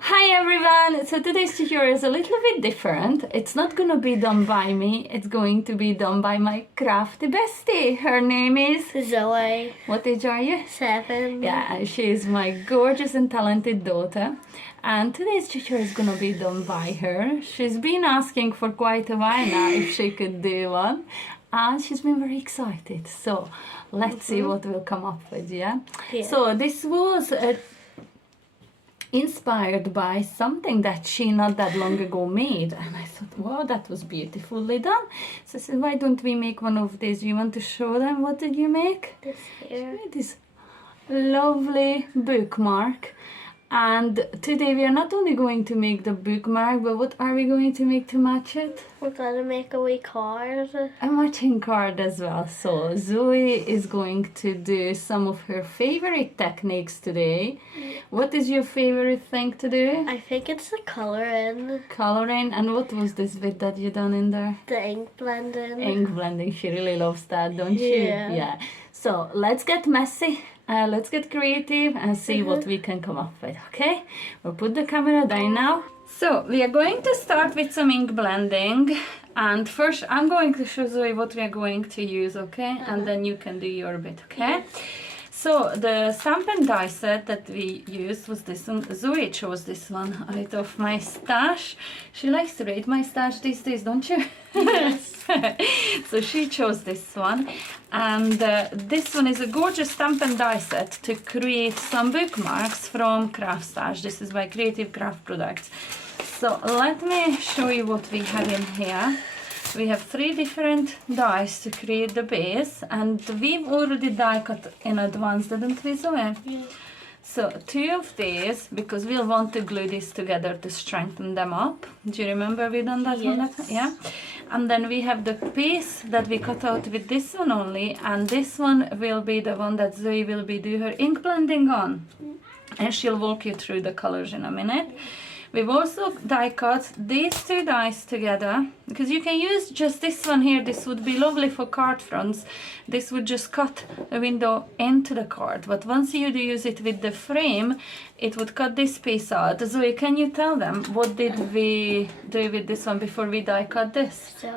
Hi everyone! So today's tutorial is a little bit different. It's not gonna be done by me, it's going to be done by my crafty bestie. Her name is Zoe. What age are you? 7. Yeah, she is my gorgeous and talented daughter. And today's tutorial is gonna be done by her. She's been asking for quite a while now if she could do one. And she's been very excited. So let's see what we'll come up with, yeah? So this was inspired by something that she not that long ago made, and I thought, wow, that was beautifully done. So I said, why don't we make one of these? You want to show them what did you make? This here. This lovely bookmark. And today we are not only going to make the bookmark, but what are we going to make to match it? We're gonna make a wee card. A matching card as well. So Zoe is going to do some of her favorite techniques today. What is your favorite thing to do? I think it's the coloring. Coloring. And what was this bit that you done in there? The ink blending. Ink blending. She really loves that, don't Yeah. she? Yeah. So let's get messy. Let's get creative and see what we can come up with, okay? We'll put the camera down now. So we are going to start with some ink blending, and first I'm going to show Zoe what we are going to use, okay? And then you can do your bit, okay? So the stamp and die set that we used was this one. Zoe chose this one out of my stash. She likes to read my stash these days, don't you? Yes. So she chose this one, and this one is a gorgeous stamp and die set to create some bookmarks from Craft Stash. This is by Creative Craft Products. So let me show you what we have in here. We have 3 different dies to create the base, and we've already die cut in advance, didn't we, Zoe? Yeah. So 2 of these, because we'll want to glue these together to strengthen them up. Do you remember we done that one? Yeah. And then we have the piece that we cut out with this one only, and this one will be the one that Zoe will be do her ink blending on. And she'll walk you through the colors in a minute. We've also die cut these 2 dies together, because you can use just this one here. This would be lovely for card fronts. This would just cut a window into the card, but once you do use it with the frame, it would cut this piece out. Zoe, can you tell them what did we do with this one before we die cut this? So,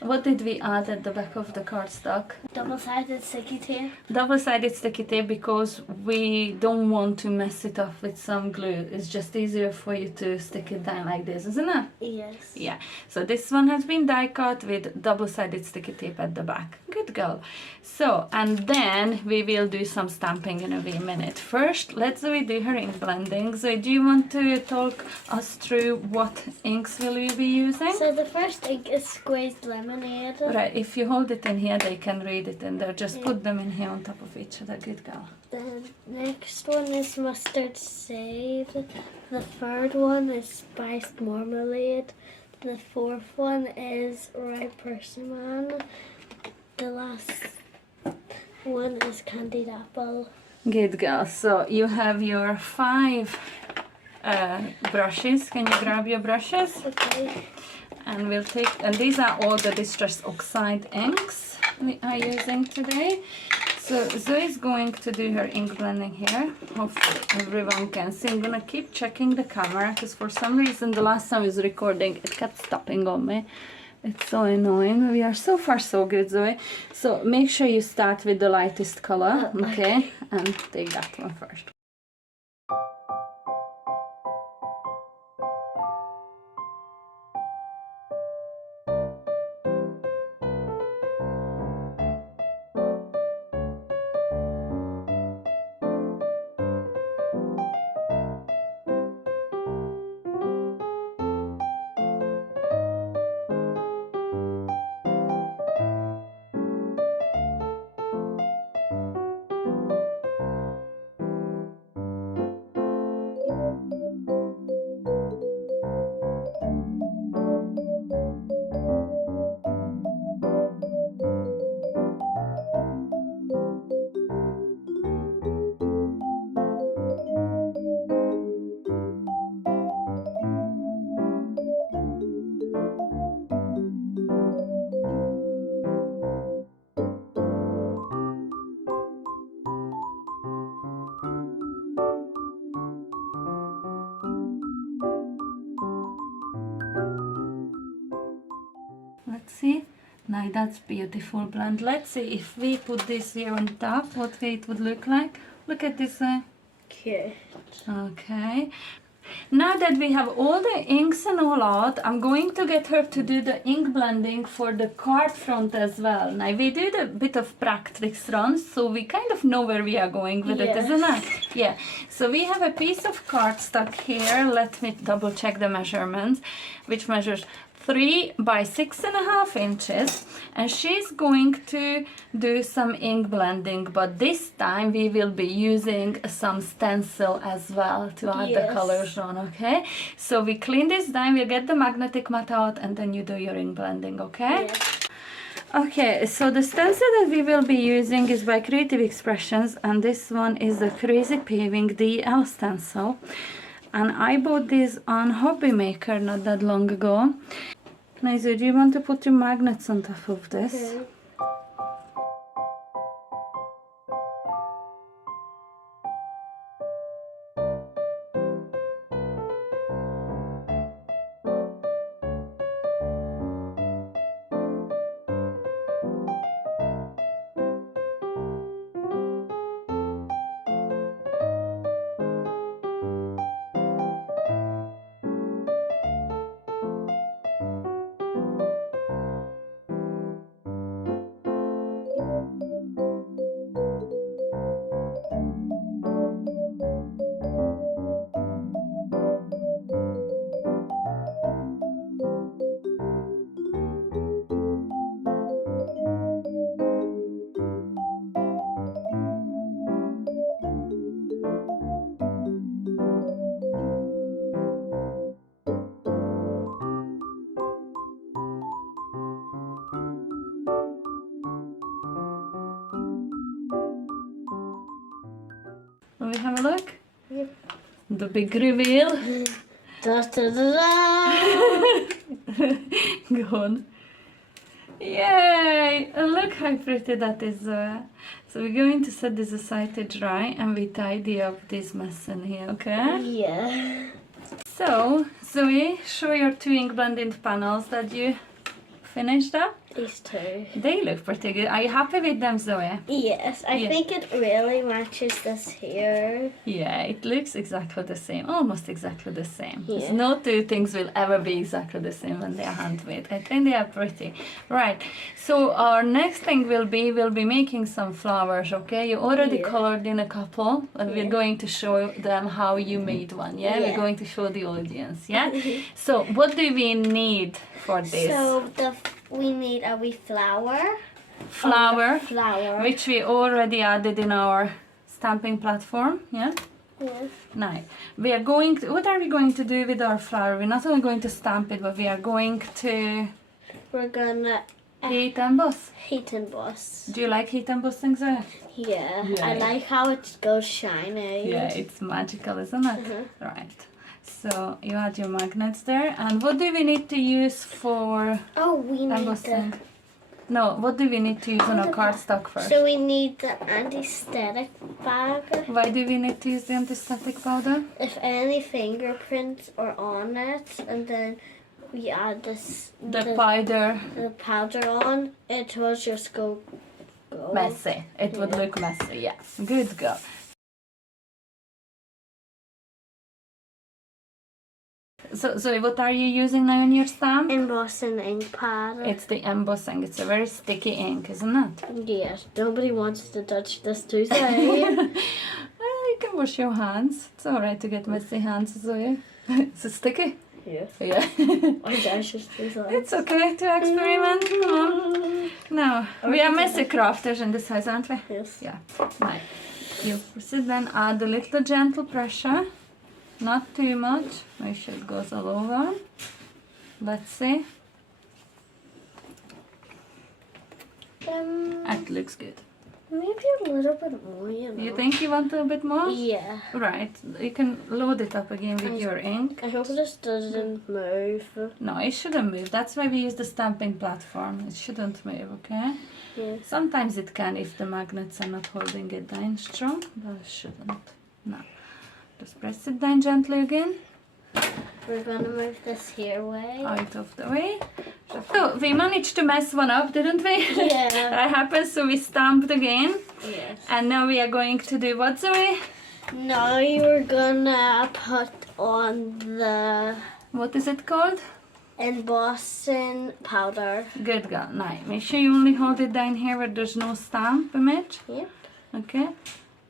What did we add at the back of the cardstock? double-sided sticky tape. Double-sided sticky tape, because we don't want to mess it up with some glue. It's just easier for you to stick it down like this, isn't it? Yes. Yeah. So this one has been die cut with double-sided sticky tape at the back. Good girl. So, and then we will do some stamping in a wee minute. First, let's Zoe do her ink blending. So do you want to talk us through what inks will you be using? So the first ink is squeezed lemonade. Right, if you hold it in here, they can read it in there. Just put them in here on top of each other. Good girl. The next one is mustard seed. The third one is spiced marmalade. The fourth one is ripe persimmon. The last one is candied apple. Good girl. So you have your 5 brushes. Can you grab your brushes? Okay. And we'll take, and these are all the Distress Oxide inks we are using today. So Zoe is going to do her ink blending here. Hopefully everyone can see. I'm gonna keep checking the camera, because for some reason the last time I was recording it kept stopping on me. It's so annoying. We are so far so good, Zoe. So make sure you start with the lightest color, okay? And take that one first. Like, that's beautiful blend. Let's see if we put this here on top, what it would look like. Look at this. Cute. Okay. Now that we have all the inks and all out, I'm going to get her to do the ink blending for the card front as well. Now we did a bit of practice runs, so we kind of know where we are going with it, isn't it? Yeah. So we have a piece of cardstock here. Let me double check the measurements, which measures 3 by 6.5 inches, and she's going to do some ink blending, but this time we will be using some stencil as well to add the colors on. Okay, so we clean this down, we'll get the magnetic mat out, and then you do your ink blending. Okay. Okay, so the stencil that we will be using is by Creative Expressions, and this one is the Crazy Paving DL stencil. And I bought this on Hobby Maker not that long ago. Now, do you want to put your magnets on top of this? Okay. Will we have a look? Yep. The big reveal. Da, da, da, da. Go on. Yay! Look how pretty that is. So we're going to set this aside to dry, and we tidy up this mess in here, okay? Yeah. So, Zoe, show your two ink blending panels that you finished up. These two. They look pretty good. Are you happy with them, Zoe? Yes, I think it really matches this here. Yeah, it looks exactly the same, almost exactly the same. Yeah. No two things will ever be exactly the same when they are handmade. I think they are pretty. Right, so our next thing will be, we'll be making some flowers, okay? You already colored in a couple, and we're going to show them how you made one, yeah? We're going to show the audience, yeah? So, what do we need for this? So we need a wee flower. Flower, Which which we already added in our stamping platform, yeah? yes. Now, we are going to, what are we going to do with our flower? We're not only going to stamp it, but we are going to We're gonna heat emboss. heat emboss. Do you like heat embossing, Zoe? Yeah. Yeah. I like how it goes shiny. Yeah, it's magical, isn't it? Right. So you add your magnets there, and what do we need to use for Oh, we need embossing? No, what do we need to use on our cardstock first? So we need the anti-static bag. Why do we need to use the anti-static powder? If any fingerprints are on it, and then we add this The powder. the powder on, it will just go Messy. It would look messy, yeah. Good girl. So, Zoe, what are you using now on your stamp? embossing ink pad. It's the embossing. It's a very sticky ink, isn't it? Yes, nobody wants to touch this today. You can wash your hands. It's alright to get messy hands, Zoe. Is it sticky? Yes. Yeah. I just do that. It's okay to experiment. Come on. Now, we are messy crafters in this house, aren't we? Yes. Yeah. Right. You proceed then add a little gentle pressure. Not too much. Make sure it goes all over. Let's see. That looks good. Maybe a little bit more, you know. You think you want a bit more? Yeah. Right. You can load it up again with your ink. I hope this doesn't move. No, it shouldn't move. That's why we use the stamping platform. It shouldn't move, okay? Yeah. Sometimes it can if the magnets are not holding it down strong, but it shouldn't. No. Just press it down gently again. We're gonna move this here way. Out of the way. So we managed to mess one up, didn't we? Yeah. That happened, so we stamped again. Yes. And now we are going to do what, Zoe? Now you're gonna put on the What is it called? embossing powder. Good girl. Now, make sure you only hold it down here where there's no stamp image. Yep. Okay.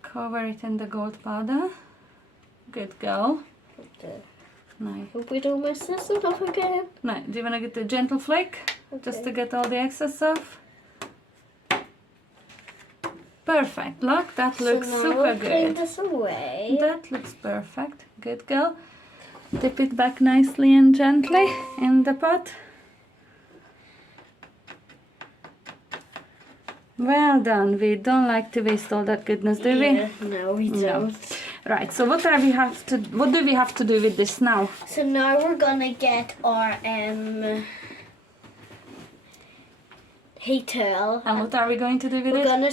Cover it in the gold powder. Good girl. Okay. Now, Hope we don't mess this one up again. now, do you want to get the gentle flick? Just to Okay. get all the excess off? Perfect. Look, that looks so now super we'll clean good. this away. That looks perfect. Good girl. Dip it back nicely and gently in the pot. Well done. We don't like to waste all that goodness, do we? Yeah, no, we No. don't. Right. So what do we have to do with this now? So now we're gonna get our heat tool. And what are we going to do with We're it? gonna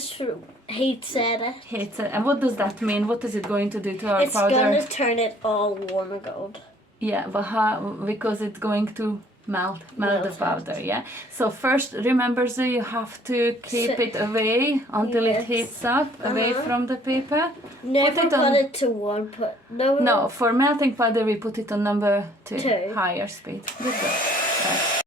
heat set it. Hit it. And what does that mean? What is it going to do to our It's powder? gonna turn it all warm and gold. Yeah, but how? Because it's going to melt the Melt it. powder. Yeah. So first, remember, so you have to keep So- it away until it Yes. heats up, away Uh-huh. from the paper. Never it put on- it to one. No, for melting powder, we put it on number 2, 2. higher speed. Good girl. Right.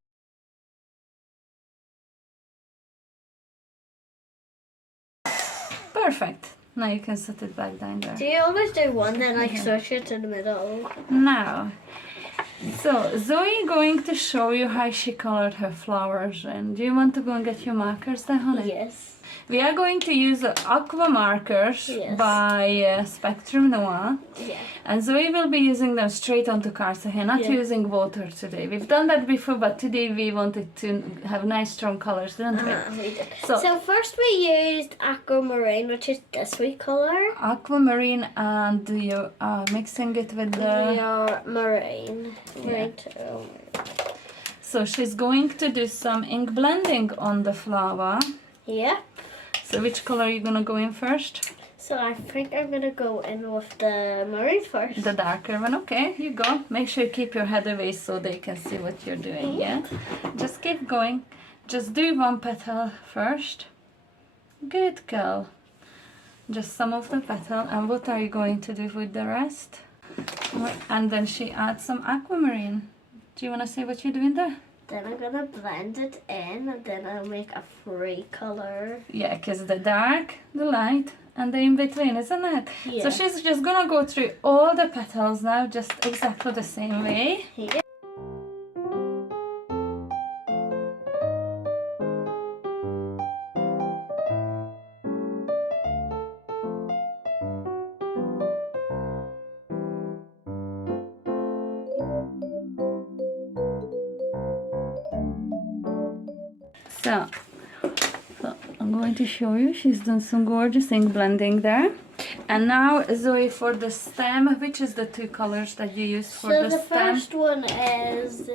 Perfect. Now you can set it back down there. Do you always do one then like switch it to the middle? Now, so Zoe going to show you how she colored her flowers. And do you want to go and get your markers there, honey? Yes. We are going to use aqua markers Yes. by Spectrum Noir. Yeah. And Zoe will be using them straight onto cards. So we're not Yeah. using water today. We've done that before, but today we wanted to have nice strong colors, didn't we? We did. So- So first we used aquamarine, which is this sweet color. Aquamarine, and you are mixing it with We the... are marine. Marine too. So she's going to do some ink blending on the flower. Yep. So which color are you gonna go in first? So I think I'm gonna go in with the marine first. The darker one. Okay, you go. Make sure you keep your head away so they can see what you're doing, yeah? Just keep going. Just do one petal first. Good girl. Just some of the petal. And what are you going to do with the rest? And then she adds some aquamarine. Do you want to say what you're doing there? Then I'm gonna blend it in and then I'll make a free color. Yeah, because the dark, the light, and the in between, isn't it? Yeah. So she's just gonna go through all the petals now, just exactly the same way. Yeah. So I'm going to show you. She's done some gorgeous ink blending there. And now, Zoe, for the stem, which is the 2 colors that you used for So the the stem? first one is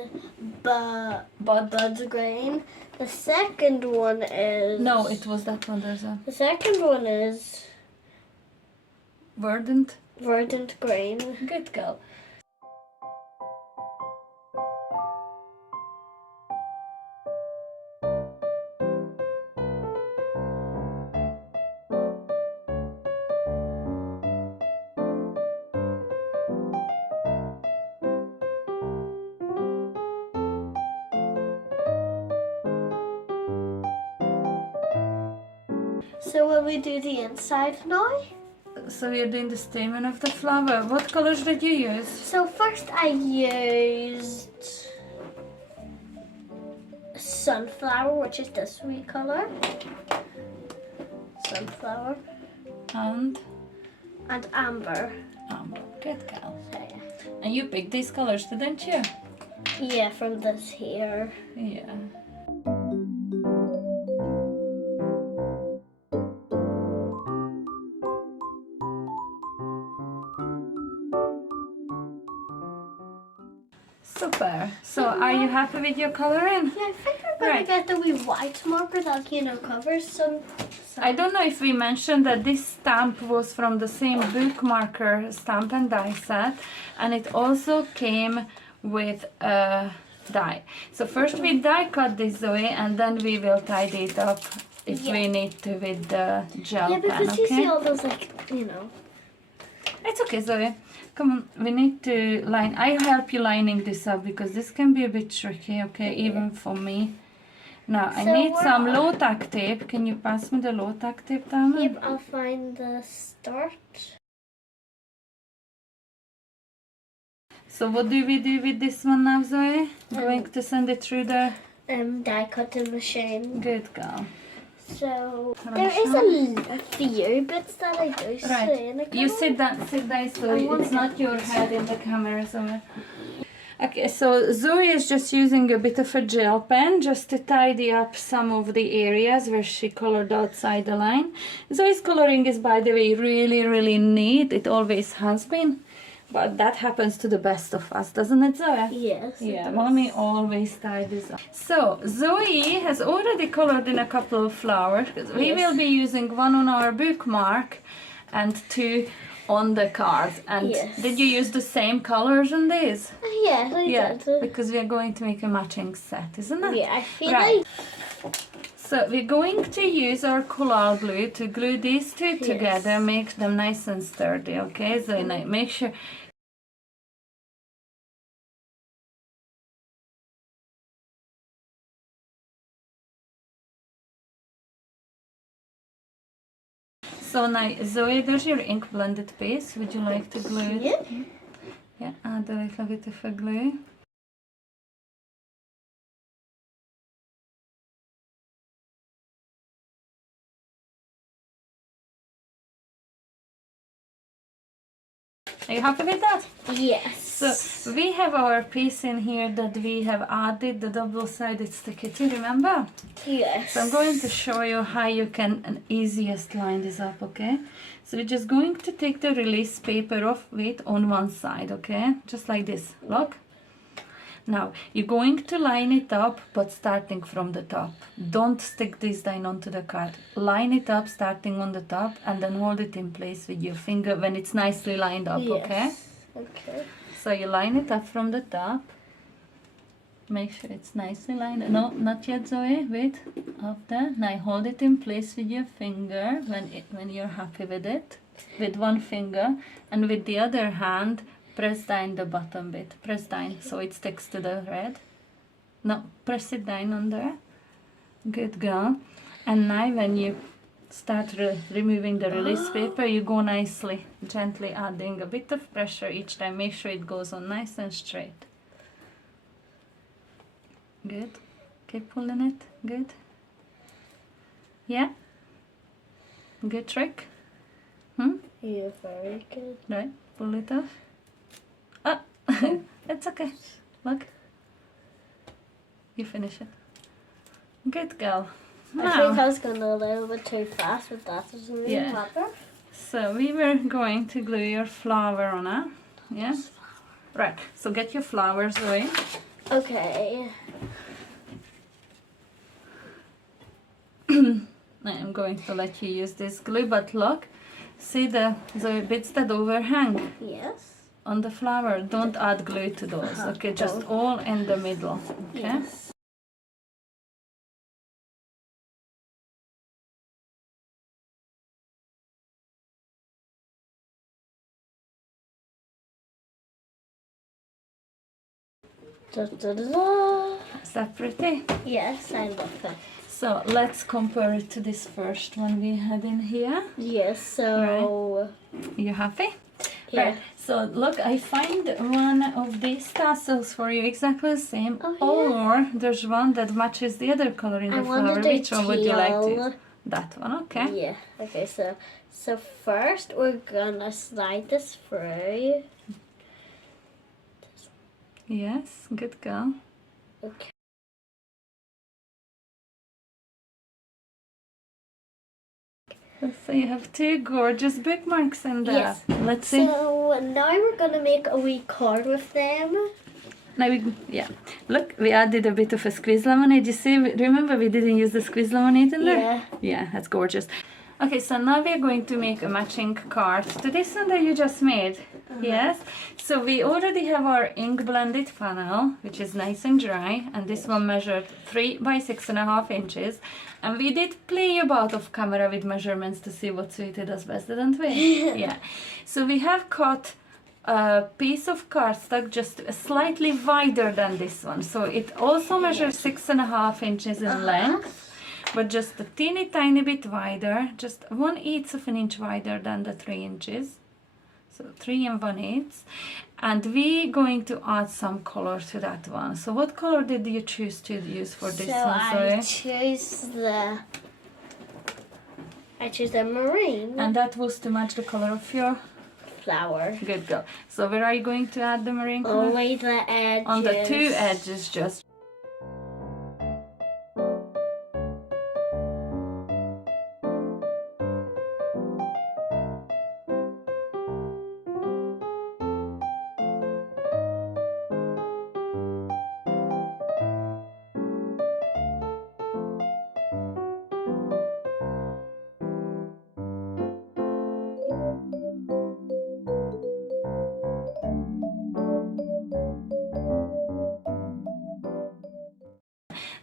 Bud's green. The second one is No, it was that one. There's a the second one is verdant. verdant green. Good girl. So will we do the inside now? So you're doing the stamen of the flower. What colors did you use? So first I used sunflower, which is this sweet color. Sunflower And and amber. good girl. So, yeah. And you picked these colors, didn't you? Yeah, from this here. Yeah. Super. So are you happy with your coloring? Yeah, I think I'm gonna Right. get the wee white marker that covers some. I don't know if we mentioned that this stamp was from the same bookmarker stamp and die set, and it also came with a die. So first we die cut this, Zoe, and then we will tidy it up if we need to with the gel Yeah, pen, because you see okay? all those, like, you know. It's okay, Zoe. Come on, we need to line. I'll help you lining this up because this can be a bit tricky, okay, even for me. Now, I So need we're some on- low tack tape. Can you pass me the low tack tape, Diamond? Yep, I'll find the start. So what do we do with this one now, Zoe? Going to send it through the... Die cutting machine. Good girl. So there is a few bits that I do see. And I You kinda sit down, so wanna it's not your head in the camera, Zoe. Okay, so Zoe is just using a bit of a gel pen just to tidy up some of the areas where she colored outside the line. Zoe's coloring is, by the way, really neat. It always has been. But that happens to the best of us, doesn't it, Zoe? Yes. Yeah, mommy always tidies up. So, Zoe has already colored in a couple of flowers. We will be using one on our bookmark and two on the cards. And did you use the same colors on these? Yeah, I did. Because we are going to make a matching set, isn't it? Yeah, I feel Right. like So we're going to use our Collal Glue to glue these two together, make them nice and sturdy, okay? So make sure... So now, Zoe, there's your ink blended paste. Would you like to glue it? Yeah. Yeah, add a little bit of a glue. Are you happy with that? Yes. So we have our piece in here that we have added the double-sided sticky to, remember? Yes. So I'm going to show you how you can easiest line this up, okay? So we're just going to take the release paper off with on one side, okay? Just like this, look. Now, you're going to line it up, but starting from the top. Don't stick this down onto the card. Line it up starting on the top and then hold it in place with your finger when it's nicely lined up, okay? Okay. So you line it up from the top. Make sure it's nicely lined. No, not yet, Zoe. Wait. Up there. Now hold it in place with your finger when you're happy with it. With one finger. And with the other hand, press down the bottom bit. Press down so it sticks to the red. No, press it down on there. Good girl. And now when you start removing the release paper, you go nicely, gently adding a bit of pressure each time. Make sure it goes on nice and straight. Good. Keep pulling it. Good. Yeah. Good trick. You're very good. Right. Pull it off. Ah, it's okay. Look. You finish it. Good girl. I think I was going a little bit too fast with that. Doesn't really matter. So we were going to glue your flower on it. Yeah? Right. So get your flowers away. Okay. I'm going to let you use this glue, but look, see the bits that overhang Yes. on the flower. Don't add glue to those, okay? Just all in the middle, okay? Yes. Da, da, da, da. Is that pretty? Yes, I love it. So let's compare it to this first one we had in here. Yes, so... You happy? Yeah. Right. So look, I find one of these tassels for you exactly the same. Oh, Or there's one that matches the other color in the flower. Which one would you like to? That one, okay. Yeah. Okay, so first we're gonna slide this through. Yes, good girl. Okay. So you have two gorgeous bookmarks in there. Yes. Let's see. So now we're gonna make a wee card with them. Now look, we added a bit of a squeeze lemonade. You see, remember we didn't use the squeeze lemonade in there? Yeah. Yeah, that's gorgeous. Okay, so now we're going to make a matching card to this one that you just made. Yes. So we already have our ink blended panel, which is nice and dry, and this one measured 3 by 6.5 inches. And we did play about off camera with measurements to see what suited us best, didn't we? Yeah. So we have cut a piece of cardstock just slightly wider than this one. So it also measures 6.5 inches in length, but just a teeny tiny bit wider, just 1/8 of an inch wider than the 3 inches. So 3 1/8. And we're going to add some color to that one. So what color did you choose to use for this one, Zoe? I choose the marine. And that was to match the color of your flower. good girl. So where are you going to add the marine color? Only the edges. On the 2 edges just.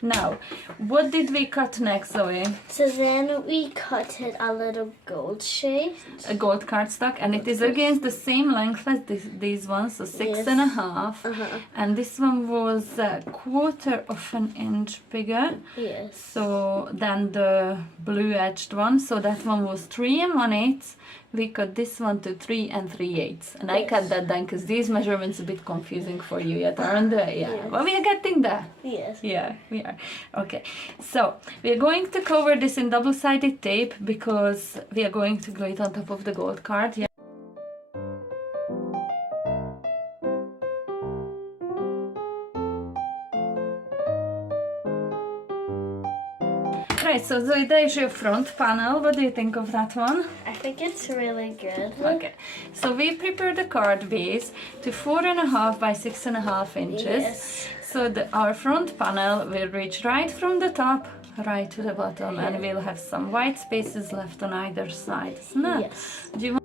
Now, what did we cut next, Zoe? So then we cut it a little gold shape. A gold cardstock, and it is again the same length as these ones, so 6.5. And this one was a 1/4 of an inch bigger. Yes. So than the blue edged one. So that one was 3 1/8. We cut this one to 3 3/8. And I cut that down because these measurements are a bit confusing for you yet, aren't they? Yeah. Yes. Well, we are getting there. Yes. Yeah, we are. Okay, so we are going to cover this in double-sided tape because we are going to glue it on top of the gold card. Yeah. Right, so Zoe, there's your front panel. What do you think of that one? I think it's really good. Okay, so we prepared the card base to 4.5 by 6.5 inches. Yes. So our front panel will reach right from the top right to the bottom, and we'll have some white spaces left on either side, isn't it? Yes. Do you want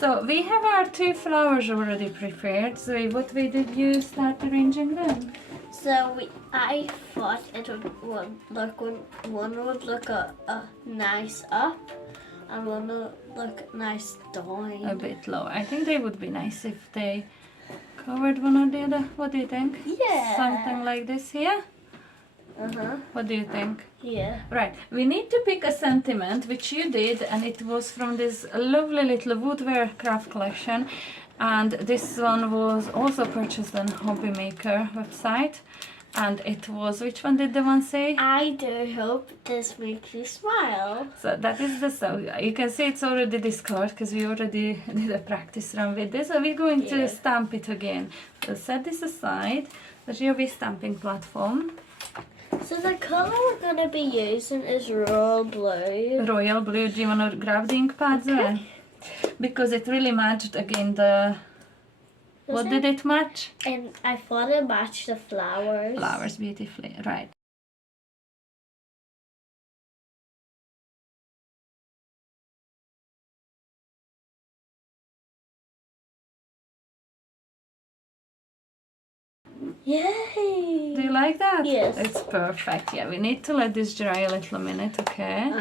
So we have our 2 flowers already prepared. So what way did you start arranging them? So I thought it would look one would look a nice up, and one would look nice down. A bit low. I think they would be nice if they covered one or the other. What do you think? Yeah. Something like this here? What do you think? Yeah. Right, we need to pick a sentiment, which you did, and it was from this lovely little woodware craft collection. And this one was also purchased on Hobby Maker website. And it was, which one did the one say? I do hope this makes you smile. So that is the song. You can see it's already discolored because we already did a practice run with this. So we're going to stamp it again. So set this aside. There's your stamping platform. So the color we're going to be using is royal blue. Royal blue. Do you want to grab the ink pads there? Because it really matched again the... What did it match? And I thought it matched the flowers. Flowers beautifully, right. Yay! Do you like that? Yes. It's perfect. Yeah, we need to let this dry a little minute, okay?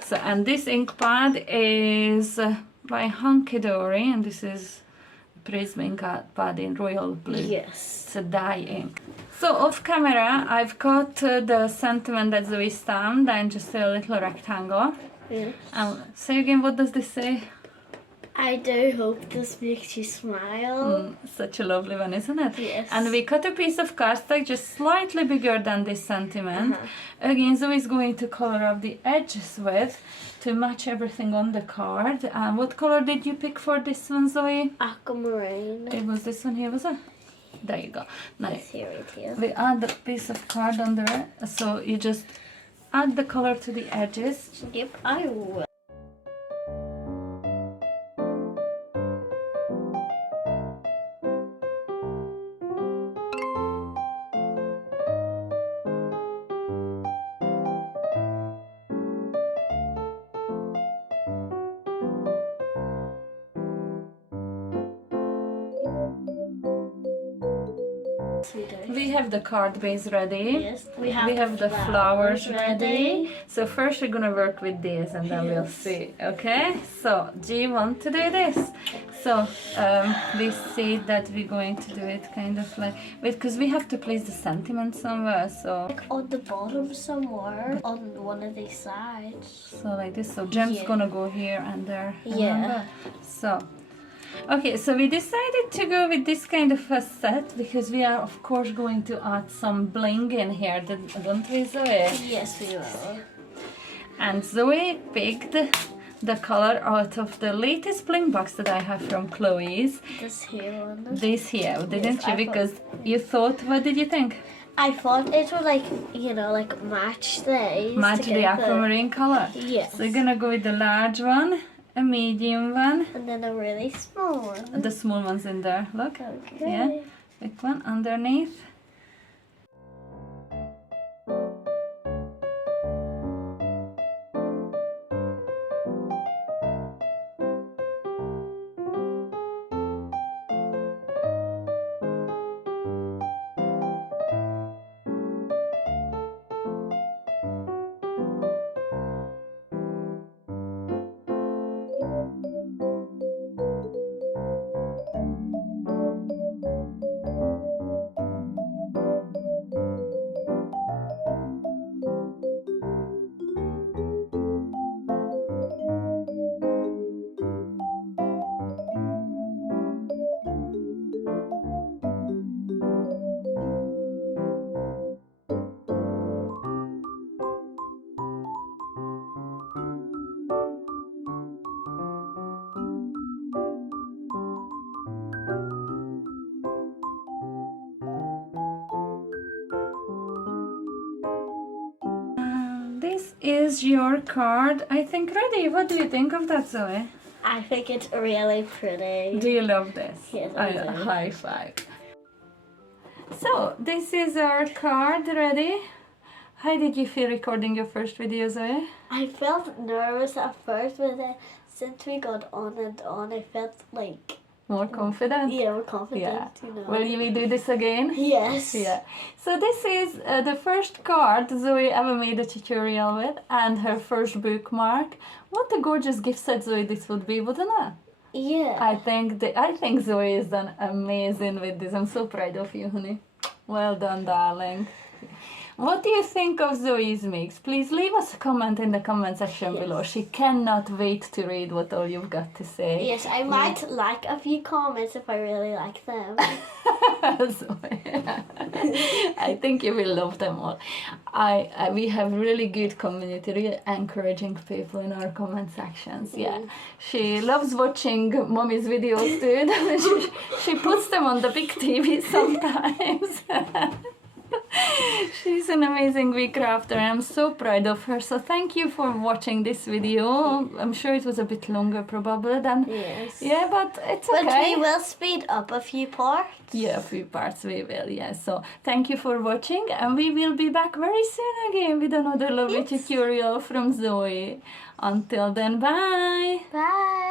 So, and this ink pad is by Hunky Dory, and this is Prism ink pad in royal blue. Yes. It's a dye ink. So off camera, I've got the sentiment that Zoe stamped and just a little rectangle. Yes. Say again, what does this say? I do hope this makes you smile. Such a lovely one, isn't it? Yes. And we cut a piece of cardstock just slightly bigger than this sentiment. Again, Zoe is going to color up the edges with to match everything on the card. And what color did you pick for this one, Zoe? Aquamarine. It was this one here, was it? There you go. Now This here right here. we add the piece of card under it. So you just add the color to the edges. Yep, I will. We have the card base ready. Yes, We have the flowers ready. So first we're gonna work with this and then we'll Yes. see. Okay? So do you want to do this? So we say that we're going to do it kind of like because we have to place the sentiment somewhere. So Like on the bottom somewhere, on one of these sides. like this. So gem's Yeah. gonna go here and there. Yeah. Remember? So okay, so we decided to go with this kind of a set because we are of course going to add some bling in here, don't we, Zoe? Yes, we will. And Zoe picked the color out of the latest bling box that I have from Chloe's. This here one. This here, didn't Yes, you? I Because you thought, what did you think? I thought it would like, you know, like match these. Match the together. aquamarine color. Yes. So you're gonna go with the large one, a medium one, And then a really small one. the small ones in there. Look. Okay. Yeah. Big one underneath. This is your card, I think, ready. What do you think of that, Zoe? I think it's really pretty. Do you love this? Yes, I do. High five. So, this is our card ready. How did you feel recording your first video, Zoe? I felt nervous at first, but then since we got on and on, I felt like, More confident? yeah, more confident, Yeah. you know. Will we do this again? Yes. Yeah. So this is the first card Zoe ever made a tutorial with, and her first bookmark. What a gorgeous gift set, Zoe, this would be, wouldn't it? Yeah. I think Zoe has done amazing with this. I'm so proud of you, honey. Well done, darling. What do you think of Zoe's mix? Please leave us a comment in the comment section below. She cannot wait to read what all you've got to say. Yes, I might like a few comments if I really like them. Zoe. I think you will love them all. We have really good community, really encouraging people in our comment sections. Yeah, she loves watching mommy's videos, dude. she puts them on the big TV sometimes. She's an amazing wee crafter. I'm so proud of her. So thank you for watching this video. I'm sure it was a bit longer probably than... Yes. Yeah, but it's okay. But we will speed up a few parts. Yeah, a few parts we will, yeah. So thank you for watching, and we will be back very soon again with another lovely tutorial from Zoe. Until then, bye! Bye!